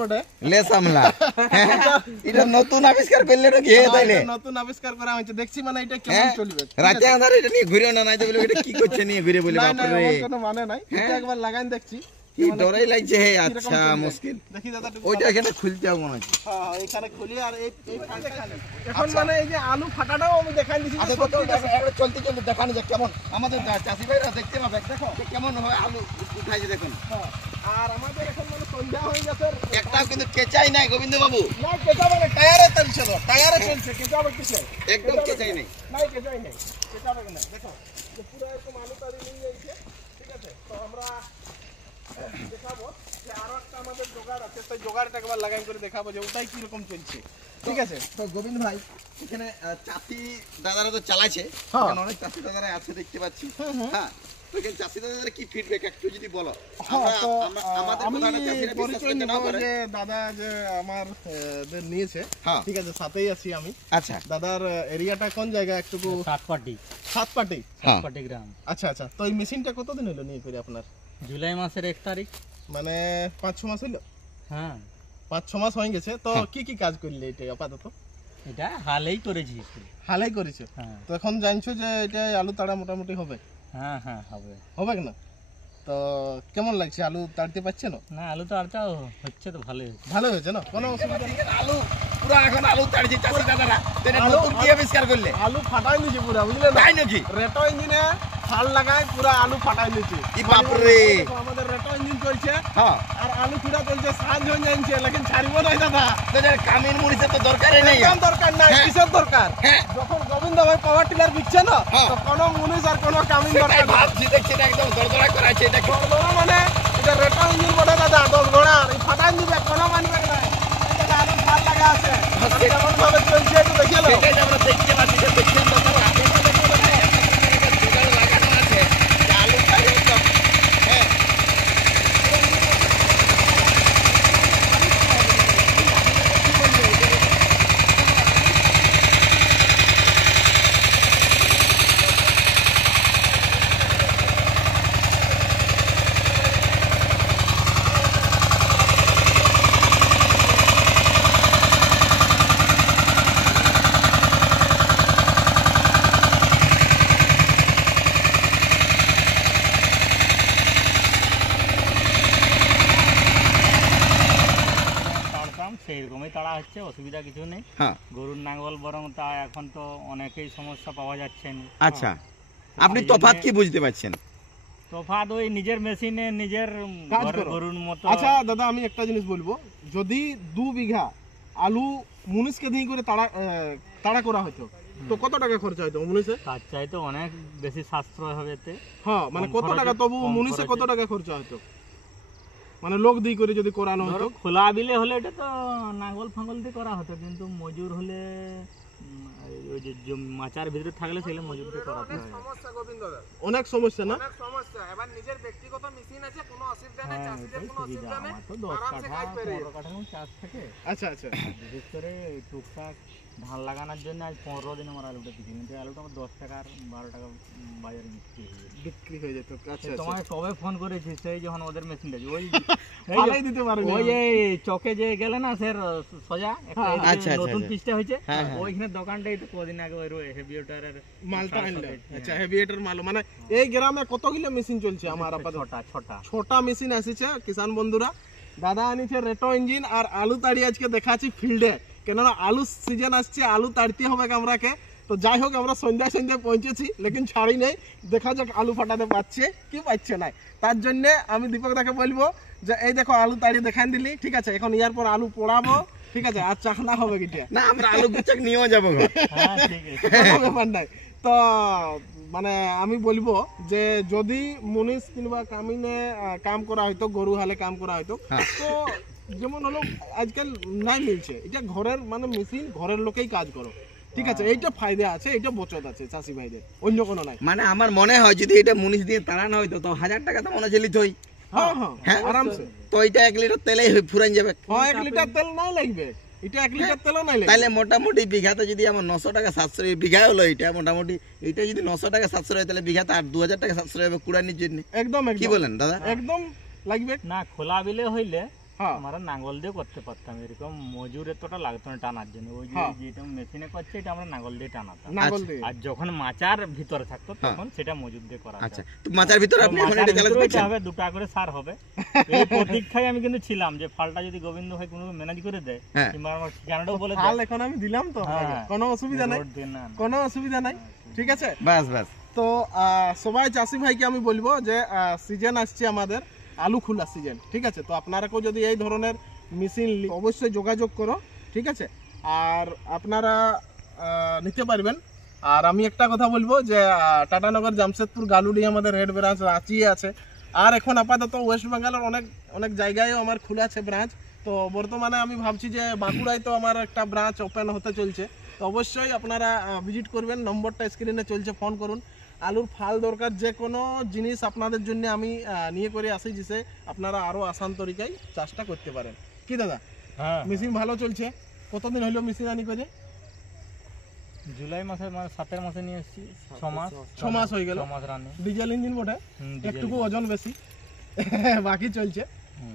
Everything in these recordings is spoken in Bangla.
বটে লে সামলা এটা নতুন আবিষ্কার করলে নাকি হে তাইলে নতুন আবিষ্কার করা হয়েছে দেখছি মানে এটা কেমন চলবে রাতে আঁধারে এটা নিয়ে ঘুরে না নাই তো বলে এটা কি করছে নিয়ে ঘুরে বলে বাপ রে আমার কোনো মানে নাই এটা একবার লাগাইন দেখছি কি ডরাই লাগছে হে আচ্ছা মুশকিল দেখি দাদা ওইটা এখানে খুলতে হবে মনে হচ্ছে হ্যাঁ এখানে খুলি আর এই ফাঁকে খালি এখন মানে এই যে আলু ফাটাটাও আমি দেখাই দিছি আচ্ছা চলতে চলতে দেখানো যাক কেমন আমাদের চাষি ভাইরা দেখতে পাবে দেখো কেমন হয় আলু উঠাইছে দেখুন আর আমাদের এখন মানে সন্ধ্যা হয়ে গেছে একটাও কিন্তু কেচাই নাই গোবিন্দ বাবু না কেচা মানে টায়ারে চলছে তো টায়ারে চলছে কেচা হবে কিসে একদম কেচাই নাই নাই কেচাই নাই কেচা হবে না দেখো যে পুরো এরকম আলু তারি নিয়ে যাচ্ছে ঠিক আছে তো আমরা দেখাবো যে আরো একটা আমাদের জোগাড় আছে সেই জোগাড়টা একবার লাগাই করে দেখাবো যে ওটাই কি রকম চলছে ঠিক আছে তো গোবিন্দ ভাই এখানে চাষি দাদারা তো চালাচ্ছে এখানে অনেক চাষি দাদারা আছে দেখতে পাচ্ছি হ্যাঁ তো এখানে চাষি দাদারা কি ফিডব্যাক একটু যদি বলো আমাদের যে দাদা যে আমার নিয়েছে ঠিক আছে সাথেই আছি আমি আচ্ছা দাদার এরিয়াটা কোন জায়গা একটু সাতপাটি গ্রাম আচ্ছা আচ্ছা তো এই মেশিনটা কতদিন হলো নিয়ে করে আপনার জুলাই মাসের 1 তারিখ মানে 5-6 মাস হলো হ্যাঁ 5-6 মাস হয়ে গেছে তো কি কি কাজ করলে এটা আপাতত এটা হালেই করেছি হালেই করেছে তো এখন জানছো যে এটা আলু তাড়া মোটামুটি হবে হ্যাঁ হ্যাঁ হবে হবে না তো কেমন লাগছে আলু তাড়তে পারছে না না আলু তাড়াও হচ্ছে তো ভালো হয়েছে না কোনো অসুবিধা নেই আলু পুরো এখন আলু তাড়ছে চাষি দাদারা এটা নতুন কি আবিষ্কার করলে আলু ফাটাই নিছে পুরো বুঝলে না তাই নাকি রেটো ইঞ্জিনে ফাল লাগায় পুরো আলু ফাটাই নিছে কি বাপ রে আমাদের রেটো ইঞ্জিন চলছে হ্যাঁ আর আলু চুড়া চলছে সাঁঝ হয়ে যাচ্ছে লেকিন ছাড়িব না দাদা তোদের কামিন মুনিসের তো দরকারই নেই একদম দরকার নাই কিসের দরকার যখন গোবিন্দ ভাই পাওয়ার টিলার বিকছে না তো কোনো মুনিস আর কোনো কামিন দরকার নাই ভাবছি দেখছি একদম দরদরা করা আছে এটা দরদরা মানে এটা রেটো ইঞ্জিন বটে দাদা 10 ঘোড়া এই ফাটাই দিবে কোনো মানবে না এটা আলু ফাল লাগা আছে কেমন ভাবে চলছে একটু দেখে নাও সেটাই আমরা দেখতে পাচ্ছি যে দেখছেন দাদা সেইরকমই তাড়া হচ্ছে অসুবিধা কিছু নেই গরুর নাঙ্গল বরং তা এখন তো অনেকেই সমস্যা পাওয়া যাচ্ছে না আচ্ছা আপনি তফাৎ কি বুঝতে পারছেন তফাৎ ওই নিজের মেশিনে নিজের গরুর মতো আচ্ছা দাদা আমি একটা জিনিস বলবো যদি 2 বিঘা আলু মুনিশকে দিয়ে করে তাড়া করা হতো তো কত টাকা খরচ হতো মুনিশে তার চাইতে অনেক বেশি সাশ্রয় হবে এতে হ্যাঁ মানে কত টাকা তবু মুনিশে কত টাকা খরচ হতো মানে লোক দিয়ে করে যদি করানো হতো খোলা বিলে হলে এটা তো নাঙ্গল ফাঙ্গল দিয়ে করা হতো কিন্তু মজুর হলে ওই যে মাচার ভিতরে থাকলে সেগুলো মজুর দিয়ে করাতে হয় সমস্যা গোবিন্দ দাদা অনেক সমস্যা না অনেক সমস্যা এবার নিজের ব্যক্তিগত মেশিন আছে কোনো অসুবিধা নেই চাষীদের কোনো অসুবিধা নেই তো 10 কাঠা 15 কাঠা চাষ থাকে আচ্ছা আচ্ছা বিশেষ করে টুকটাক ধান লাগানোর জন্য আজ 15 দিন আমার আলুটা বিক্রি কিন্তু আলুটা আমার 10 টাকা আর 12 টাকা বাজারে বিক্রি হয়ে যেত আচ্ছা তোমায় কবে ফোন করেছি সেই যখন ওদের মেশিনটা ওই ফালাই দিতে পারে ওই এই চকে যে গেলে না স্যার সোজা একটা নতুন পিসটা হয়েছে ওইখানে দোকানটাই তো কদিন আগে ওই হেভিয়েটারের মালটা আনলো আচ্ছা হেভিয়েটার মাল মানে এই গ্রামে কতগুলো মেশিন চলছে আমার আপাতত ছটা মেশিন আসছে কিষান বন্ধুরা দাদা আনিছে রেটো ইঞ্জিন আর আলু তাড়ি আজকে দেখাচ্ছি ফিল্ডে কেননা আলু সিজন আসছে আলু তাড়তে হবে আমরাকে তো যাই হোক আমরা সন্ধ্যায় পৌঁছেছি লেকিন ছাড়ি নেই দেখা যাক আলু ফাটাতে পারছে কি পাচ্ছে না তার জন্য আমি দীপক দাকে বলবো যে এই দেখো আলু তাড়িয়ে দেখান দিলি ঠিক আছে এখন ইয়ার পর আলু পোড়াবো ঠিক আছে আর চাখনা হবে কিটা না আমরা আলু গুচাক নিয়েও যাবো হ্যাঁ ঠিক আছে ব্যাপার নাই তো মানে আমি বলবো যে যদি মুনিশ কিংবা কামিনে কাম করা হয়তো গরু হালে কাম করা হয়তো তো যেমন হলো আজকাল নাই মিলছে এটা ঘরের মানে মেশিন ঘরের লোকেই কাজ করো ঠিক আছে এইটা ফায়দা আছে এইটা বচত আছে চাষি ভাইদের অন্য কোনো নাই মানে আমার মনে হয় যদি এটা মুনিশ দিয়ে তাড়ানো হয়তো তো 1000 টাকা তো মনে চলিত হই হ্যাঁ আরামসে তো এটা 1 লিটার তেলেই ফুরান যাবে 1 লিটার তেল নাই লাগবে এটা 1 লিটার তেলও নাই লাগবে তাহলে মোটামুটি বিঘাতে যদি আমার 900 টাকা সাশ্রয় বিঘা হলো এটা মোটামুটি এটা যদি 900 টাকা সাশ্রয় তাহলে বিঘাতে আর 2000 টাকা সাশ্রয় হবে কুড়ানির জন্য একদম কি বলেন দাদা একদম লাগবে না খোলা বিলে হইলে হ্যাঁ। আমরা নাঙ্গল দিয়ে করতে পারতাম, এরকম মজুর এতটা লাগতো না টানার জন্য। ওই হ্যাঁ। যেটা মেশিনে করছে এটা আমরা নাঙ্গল দিয়ে টানাতাম। নাঙ্গল দিয়ে। আর যখন মাচার ভিতরে থাকতো তখন সেটা মজুর দিয়ে করা আচ্ছা, যায়। তো মাচার ভিতরে আপনি এখন এটা চালাতে পারছেন? হবে 2 টাকা করে সার হবে। এই প্রতীক্ষায় আমি কিন্তু ছিলাম যে ফালটা যদি গোবিন্দ ভাই কোনো ম্যানেজ করে দেয় হ্যাঁ। কিংবা আমার ঠিকানাটাও বলে ফাল দেয়। এখন আমি দিলাম তো, হ্যাঁ। কোনো অসুবিধা নাই, রোড দিয়ে না, না। কোনো অসুবিধা নাই, ঠিক আছে। বাস বাস। তো সবাই চাষি ভাইকে আমি বলবো যে সিজন আসছে আমাদের আলু খোলা সিজন, ঠিক আছে। তো আপনারাকেও যদি এই ধরনের মেশিন অবশ্যই যোগাযোগ করো, ঠিক আছে। আর আপনারা নিতে পারবেন। আর আমি একটা কথা বলবো যে টাটানগর, জামশেদপুর, গালুডি আমাদের হেড ব্রাঞ্চ রাঁচি আছে। আর এখন আপাতত ওয়েস্ট বেঙ্গলের অনেক অনেক জায়গায়ও আমার খোলা আছে ব্রাঞ্চ। তো বর্তমানে আমি ভাবছি যে বাঁকুড়ায় তো আমার একটা ব্রাঞ্চ ওপেন হতে চলছে। তো অবশ্যই আপনারা ভিজিট করবেন, নম্বরটা স্ক্রিনে চলছে, ফোন করুন। আলুর ফাল দরকার যে কোনো জিনিস আপনাদের জন্য আমি নিয়ে করে আসি, যে আপনারা আরও আসান তরিকায় চাষটা করতে পারেন। কি দাদা? হ্যাঁ। মেশিন ভালো চলছে। কতদিন হলো মেশিন আনি করে? জুলাই মাসে, মানে 7 মাসে নিয়ে এসেছি। 6 মাস। 6 মাস হয়ে গেল। 6 মাস রানি। ডিজেল ইঞ্জিন বটে, একটুকু ওজন বেশি বাকি চলছে।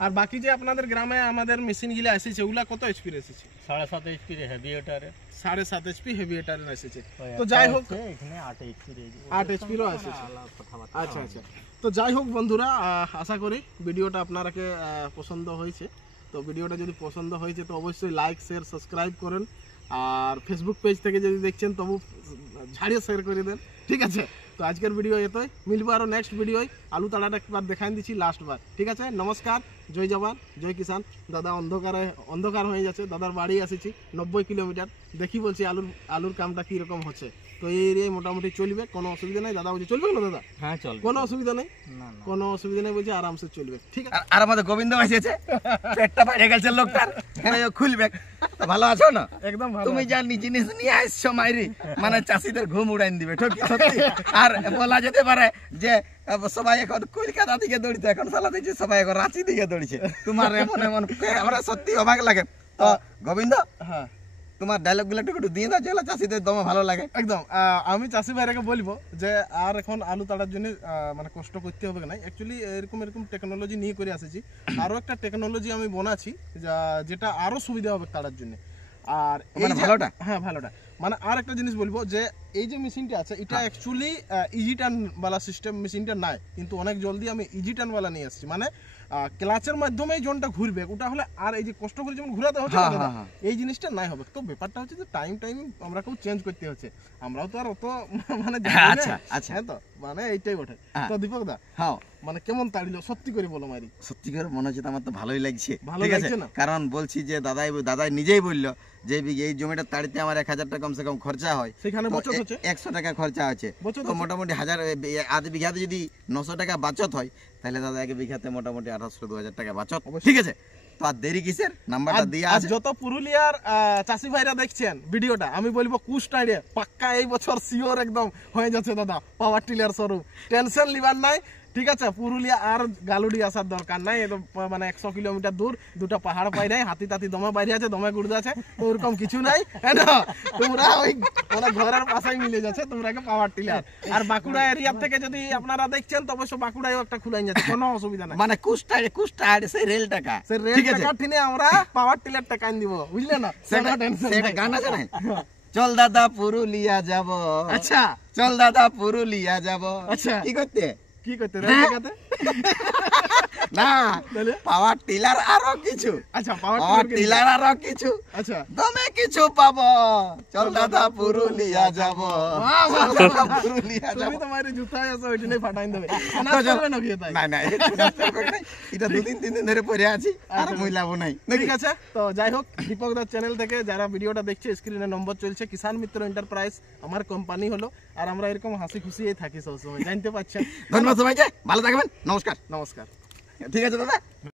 আর বাকি যে আপনাদের গ্রামে আমাদের মেশিনগুলো এসেছে ওগুলা কত এইচপির এসেছে? 7.5 এইচপি হেভি এটারে। 7.5 এইচপি হেভি এটারের এসেছে। তো যাই হোক, এখানে 8 এইচপি 8 এইচপিরও এসেছে। আচ্ছা আচ্ছা। তো যাই হোক বন্ধুরা, আশা করি ভিডিওটা আপনারাকে পছন্দ হয়েছে। তো ভিডিওটা যদি পছন্দ হয়েছে তো অবশ্যই লাইক, শেয়ার, সাবস্ক্রাইব করেন। আর ফেসবুক পেজ থেকে যদি দেখছেন তবু ঝাড়িয়ে শেয়ার করে দেন, ঠিক আছে। তো আজকের ভিডিও এতই, মিলবো আরও নেক্সট ভিডিওয়। আলু তাড়াটা একবার দেখাই দিচ্ছি লাস্টবার, ঠিক আছে। নমস্কার, জয় জওয়ান, জয় কিষান। দাদা অন্ধকার হয়ে যাচ্ছে, দাদার বাড়ি এসেছি 90 কিলোমিটার। দেখি বলছি আলুর কামটা কীরকম হচ্ছে। তো এই এরিয়ায় মোটামুটি চলবে, কোনো অসুবিধা নেই। দাদা বলছে চলবে না দাদা? হ্যাঁ চলবে, কোনো অসুবিধা নেই, না না কোনো অসুবিধা নেই, বলছে আরামসে চলবে, ঠিক আছে। আর আমাদের গোবিন্দ এসেছে, পেটটা বাইরে গেছে লোকটার, খুলবে। তো ভালো আছো না? একদম ভালো। তুমি যা জিনিস নিয়ে আসছো মাইরি, মানে চাষিদের ঘুম উড়াইন দিবে, ঠিক সত্যি। আর বলা যেতে পারে যে সবাই এখন কলকাতা দিকে দৌড়িতে, এখন সালা দেখছি সবাই এখন রাঁচি দিকে দৌড়িছে। তোমার এমন এমন আমরা সত্যি অবাক লাগে। তো গোবিন্দ, হ্যাঁ, তোমার ডায়লগ গুলো একটু দিয়ে দাও, যেগুলো চাষিদের দমে ভালো লাগে। একদম। আমি চাষি ভাইরাকে বলবো যে আর এখন আলু তাড়ার জন্য মানে কষ্ট করতে হবে না। অ্যাকচুয়ালি এরকম টেকনোলজি নিয়ে করে আসেছি। আরও একটা টেকনোলজি আমি বানাচ্ছি যেটা আরও সুবিধা হবে তাড়ার জন্য। আর মানে ভালোটা? হ্যাঁ ভালোটা। মানে আর একটা জিনিস বলবো যে এই যে মেশিনটা আছে এটা অ্যাকচুয়ালি ইজি টার্ন বালা সিস্টেম মেশিনটা নাই, কিন্তু অনেক জলদি আমি ইজি টার্ন বালা নিয়ে আসছি। মানে ক্লাচের মাধ্যমে জোনটা ঘুরবে, ওটা হলে আর এই যে কষ্ট করে যেমন ঘুরাতে হচ্ছে এই জিনিসটা নাই হবে। তো ব্যাপারটা হচ্ছে যে টাইম আমরা কেউ চেঞ্জ করতে হচ্ছে, আমরাও তো আর অত মানে আচ্ছা আচ্ছা, হ্যাঁ। তো মানে এইটাই ওঠে। তো দীপক দা, হ্যাঁ মানে কেমন তাড়িল সত্যি করে বলো মারি? সত্যি করে মনে হচ্ছে আমার তো ভালোই লাগছে, ভালো ঠিক আছে। লাগছে না? কারণ বলছি যে দাদাই নিজেই বললো যে এই জমিটা তাড়িতে আমার 1000 টাকা কমসে কম খরচা হয়, সেখানে তো বচত হচ্ছে 100 টাকা খরচা আছে। বচত তো মোটামুটি আধ বিঘাতে যদি 900 টাকা বাচত হয়, তাহলে দাদা এক বিঘাতে মোটামুটি 1800-2000 টাকা বাচত, ঠিক আছে। তো আর দেরি কিসের, নাম্বারটা দিয়ে আছে। যত পুরুলিয়ার চাষি ভাইরা দেখছেন ভিডিওটা, আমি বলবো কুস্টাইডে পাক্কা এই বছর সিওর একদম হয়ে যাচ্ছে দাদা পাওয়ার টিলার শোরুম। টেনশন লিবার নাই, ঠিক আছে। পুরুলিয়া আর গালুডি আসার দরকার নাই, একদম মানে 100 কিলোমিটার দূর, দুটো পাহাড় বাইরে, হাতি টাতি দমে বাইরে আছে, দমে গুড়ে আছে, তো ওরকম কিছু নাই। তোমরা ওই মানে ঘরের পাশেই মিলে যাচ্ছে তোমরাকে পাওয়ার টিলার। আর বাঁকুড়া এরিয়া থেকে যদি আপনারা দেখছেন তো অবশ্য বাঁকুড়ায়ও একটা খুলাই যাচ্ছে, কোনো অসুবিধা নাই। মানে কুস্টাইড সেই রেল টাকা, সেই রেল টাকা ঠিনে আমরা পাওয়ার টিলার টাকা দিব, বুঝলে না? সেটা গান আছে না, চল দাদা পুরুলিয়া যাব। আচ্ছা, চল দাদা পুরুলিয়া যাব। আচ্ছা, কি করতে রেল টাকাতে না, পাওয়ার টিলার আরো কিছু। আচ্ছা, পাওয়ার টিলার আরো কিছু, আচ্ছা দমে কিছু পাবো। চল দাদা পুরুলিয়া যাব, পুরুলিয়া যাব। তুমি তোমার জুতায় আছে ওইটা নেই ফাটাই দেবে না, চলবে না কি তাই? না না, এটা 2-3 দিন ধরে পড়ে আছি, আর মহিলাবো নাই, ঠিক আছে। তো যাই হোক, দীপক দার চ্যানেল থেকে যারা ভিডিওটা দেখছে, স্ক্রিনে নম্বর চলছে, কিষান মিত্র এন্টারপ্রাইজ আমার কোম্পানি হলো। আর আমরা এরকম হাসি খুশি থাকি সবসময়, জানতে পারছেন। ধন্যবাদ সবাইকে, ভালো থাকবেন, নমস্কার। নমস্কার। ঠিক আছে দাদা।